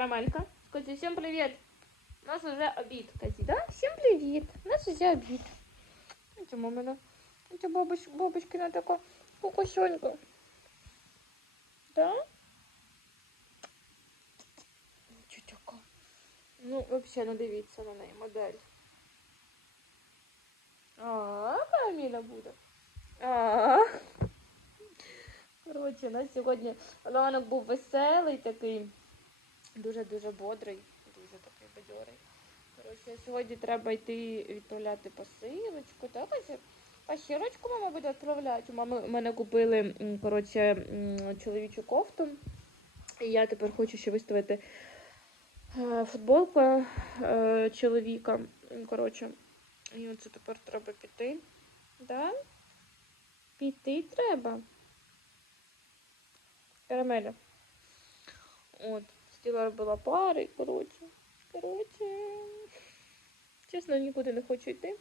Карамелька. Скажи, всем привет. У нас уже обід. Кажи, да? Всем привет. У нас уже обід. Це мамина. Це бабусь, бабушкина така кукусенька. Да? Чо така? Ну, вообще, ну дивіться на неї, модель. А, Каміля буде. А. Коротше, у нас сьогодні ранок був веселий такий, дуже-дуже бодрий, дуже такий бадьорий. Коротше, сьогодні треба йти відправляти посилочку. Так, ось посилочку мама буде відправляти. У мами мене купили коротше, чоловічу кофту. І я тепер хочу ще виставити е, футболку е, чоловіка. Коротше, і оце тепер треба піти. Да? Піти треба. Карамеля. От, стіла робила пари, коротше. Коротше. Чесно, нікуди не хочу йти.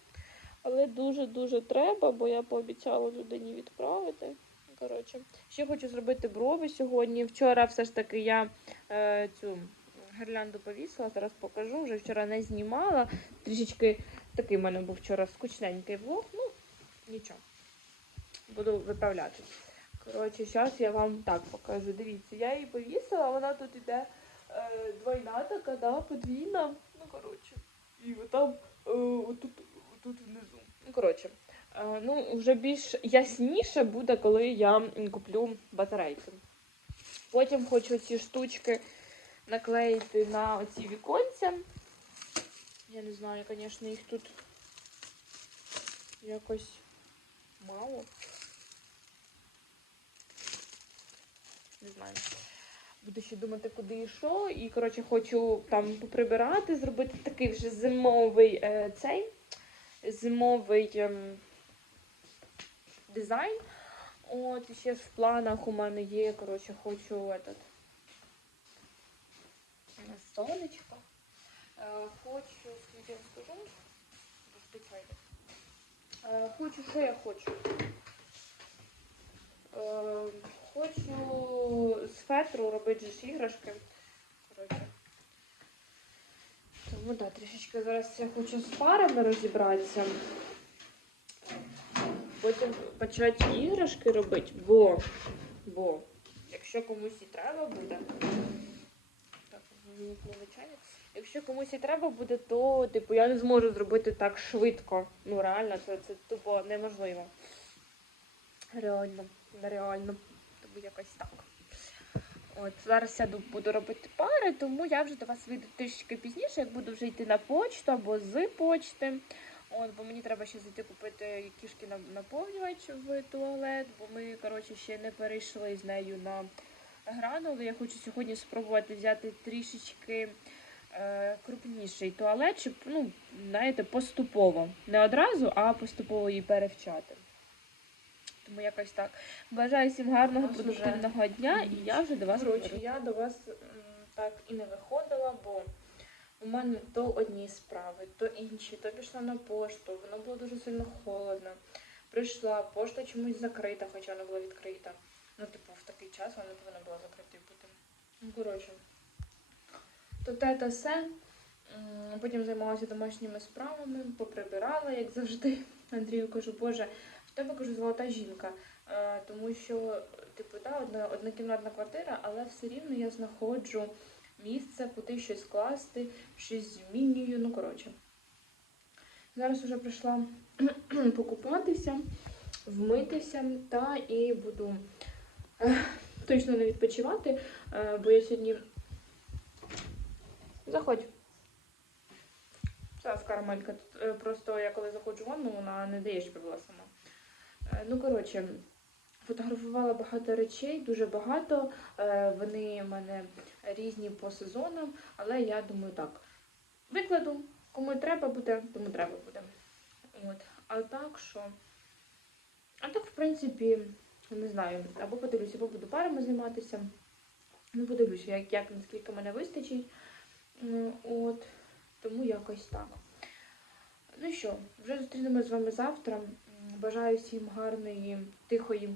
Але дуже-дуже треба, бо я пообіцяла людині відправити. Коротше, ще хочу зробити брови сьогодні. Вчора все ж таки я е, цю гірлянду повісила, зараз покажу. Вже вчора не знімала. Трішечки такий в мене був вчора скучненький влог. Ну, нічого. Буду виправляти. Коротше, зараз я вам так покажу. Дивіться, я її повісила, вона тут іде двойна така, да, подвійна. Ну, коротше. І отам, е, отут, отут внизу. Ну, коротше. Е, ну, вже більш ясніше буде, коли я куплю батарейки. Потім хочу ці штучки наклеїти на оці віконця. Я не знаю, звісно, їх тут якось мало. Не знаю. Буду ще думати, куди і. І, коротше, хочу там поприбирати, зробити такий вже зимовий е, цей зимовий ем, дизайн. От, і ще ж в планах у мене є, коротше, хочу этот, е, сонечко. Е, хочу, скільки я скажу, Е, хочу, що я хочу? Е, хочу фетру робити ж іграшки. Коротше. Тому да, трішечки зараз я хочу з парами розібратися. Потім почати іграшки робити, бо, бо якщо комусь і треба буде. Так. Якщо комусь і треба буде, то типу я не зможу зробити так швидко. Ну реально, це, це тупо неможливо. Реально, нереально. Тому якось так. От, зараз я буду робити пари, тому я вже до вас вийду трішки пізніше, як буду вже йти на почту або з почти. От, бо мені треба ще зайти купити кішки на наповнювач в туалет, бо ми, коротше, ще не перейшли з нею на гранули. Я хочу сьогодні спробувати взяти трішечки е, крупніший туалет, щоб, ну, знаєте, поступово. Не одразу, а поступово її перевчати. Тому якось так. Бажаю всім гарного, продуктивного дня, і я вже до вас Коротше, я до вас так і не виходила, бо у мене то одні справи, то інші, то пішла на пошту, воно було дуже сильно холодно. Прийшла, пошта чомусь закрита, хоча вона була відкрита. Ну, типу, в такий час вона повинна була закритою бути. Ну, коротше. То те та все. Потім займалася домашніми справами, поприбирала, як завжди. Андрію кажу, Боже, тебе кажу, золота жінка. Е, тому що, типу, да, одна, однокімнатна квартира, але все рівно я знаходжу місце, куди щось класти, щось змінюю. Ну, коротше. Зараз вже прийшла покупатися, вмитися та і буду е, точно не відпочивати, е, бо я сьогодні. Заходь. Зараз карамелька. Тут просто я коли заходжу в ванну, вона не дає, щоб була сама. Ну, коротше, фотографувала багато речей, дуже багато. Е, Вони в мене різні по сезонам, але я думаю так. Викладу, кому треба буде, тому треба буде. От. А так що. А так, в принципі, не знаю, або подивлюся, або буду парами займатися. Ну, подивлюся, як, як наскільки мене вистачить. От. Тому якось так. Ну що, вже зустрінемося з вами завтра. Бажаю всім гарної, тихої,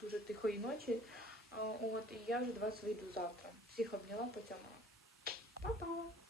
дуже тихої ночі. От, і я вже до вас вийду завтра. Всіх обняла, потягнула. Па-па!